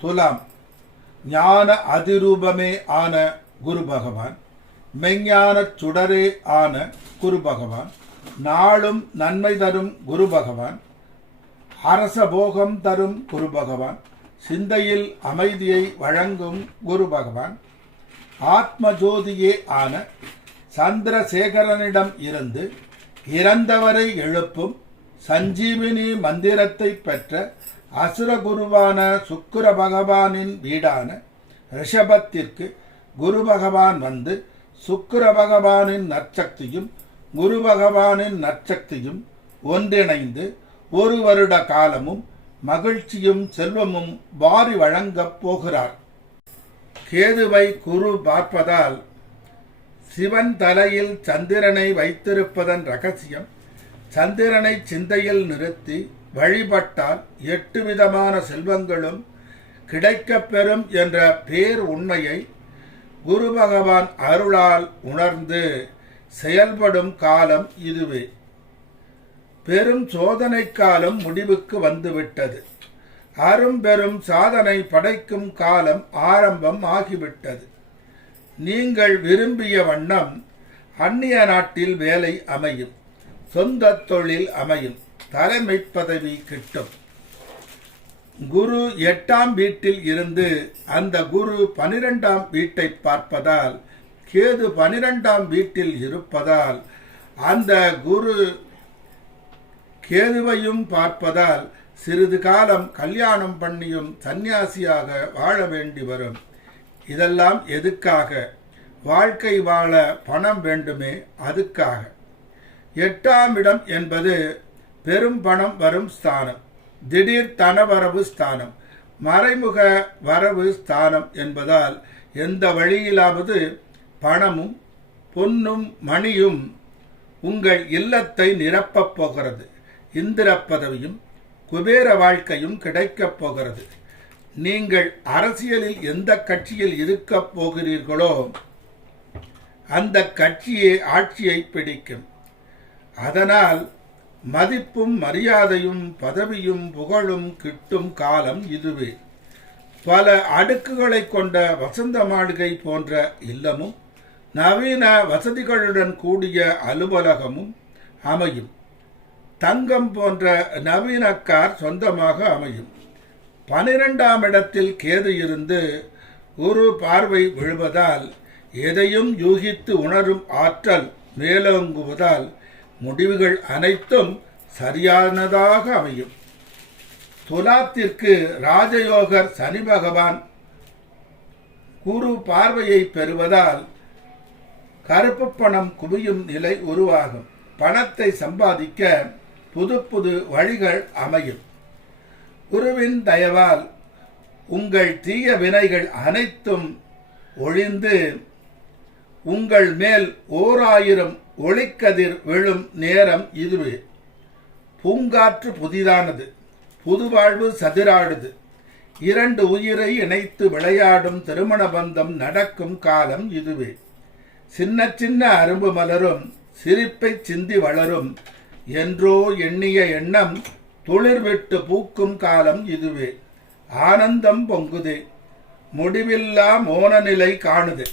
துலாம். ஞான அதிரூபமே ஆன குரு பகவான். மெஞ்ஞான சுடரே ஆன குரு பகவான். நாளும் நன்மை தரும் குரு பகவான். அரச போகம் தரும் குரு பகவான். சிந்தையில் அமைதியை வழங்கும் குரு பகவான். ஆத்ம ஜோதியே ஆன சந்திரசேகரனிடம் இருந்து இறந்தவரை எழுப்பும் சஞ்சீவினி மந்திரத்தை பெற்ற அசுரகுருவான சுக்கிர பகவானின் வீடான ரிஷபத்திற்கு குரு பகவான் வந்து சுக்கிர பகவானின் நற்சக்தியும் குரு பகவானின் நற்சக்தியும் ஒன்றிணைந்து ஒரு வருட காலமும் மகிழ்ச்சியும் செல்வமும் வாரி வழங்கப் போகிறார். கேதுவை குரு பார்ப்பதால் சிவன் தலையில் சந்திரனை வைத்திருப்பதன் ரகசியம் சந்திரனை சிந்தையில் நிறுத்தி வழிபட்டால் எட்டு விதமான செல்வங்களும் கிடைக்கப்பெறும் என்ற பேர் உண்மையை குரு பகவான் அருளால் உணர்ந்து செயல்படும் காலம் இதுவே. பெரும் சோதனை காலம் முடிவுக்கு வந்துவிட்டது. அரும்பெரும் சாதனை படைக்கும் காலம் ஆரம்பம் ஆகிவிட்டது. நீங்கள் விரும்பிய வண்ணம் அந்நிய நாட்டில் வேலை அமையும். சொந்த தொழில் அமையும். தலைமை பதவி கிட்டும். குரு எட்டாம் வீட்டில் இருந்து அந்த குரு பனிரெண்டாம் வீட்டை பார்ப்பதால் கேது பனிரெண்டாம் வீட்டில் இருப்பதால் அந்த குரு கேதுவையும் பார்ப்பதால் சிறிது காலம் கல்யாணம் பண்ணியும் சந்நியாசியாக வாழ வேண்டி வரும். இதெல்லாம் எதுக்காக? வாழ்க்கை வாழ பணம் வேண்டுமே அதுக்காக. எட்டாம் இடம் என்பது பெரும் பணம் வரும் ஸ்தானம். திடீர் தனவரவு ஸ்தானம். மறைமுக வரவு ஸ்தானம் என்பதால் எந்த வழியிலாவது பணமும் பொன்னும் மணியும் உங்கள் இல்லத்தை நிரப்பப் போகிறது. இந்திர பதவியும் குபேர வாழ்க்கையும் கிடைக்கப் போகிறது. நீங்கள் அரசியலில் எந்த கட்சியில் இருக்கப் போகிறீர்களோ அந்த கட்சியே ஆட்சியை பிடிக்கும். அதனால் மதிப்பும் மரியாதையும் பதவியும் புகழும் கிட்டும் காலம் இதுவே. பல அடுக்குகளை கொண்ட வசந்த மாளிகை போன்ற இல்லமும் நவீன வசதிகளுடன் கூடிய அலுவலகமும் அமையும். தங்கம் போன்ற நவீன கார் சொந்தமாக அமையும். பனிரெண்டாம் இடத்தில் கேது இருந்து ஒரு பார்வை விழுவதால் எதையும் யூகித்து உணரும் ஆற்றல் மேலோங்குவதால் முடிவுகள் அனைத்தும் சரியானதாக அமையும். துலாத்திற்கு ராஜயோகர் சனி பகவான் குரு பார்வையை பெறுவதால் கருப்பு பணம் குவியும் நிலை உருவாகும். பணத்தை சம்பாதிக்க புது புது வழிகள் அமையும். குருவின் தயவால் உங்கள் தீய வினைகள் அனைத்தும் ஒழிந்து உங்கள் மேல் ஓர் ஆயிரம் ஒளிக்கதிர் விழும் நேரம் இதுவே. பூங்காற்று புதிதானது புது வாழ்வு சதிராடுது. இரண்டு உயிரை இணைத்து விளையாடும் திருமண பந்தம் நடக்கும் காலம் இதுவே. சின்ன சின்ன அரும்பு மலரும் சிரிப்பை சிந்தி வளரும் என்றோ எண்ணிய எண்ணம் துளிர்விட்டு பூக்கும் காலம் இதுவே. ஆனந்தம் பொங்குதே முடிவில்லா மோன நிலை காணுது.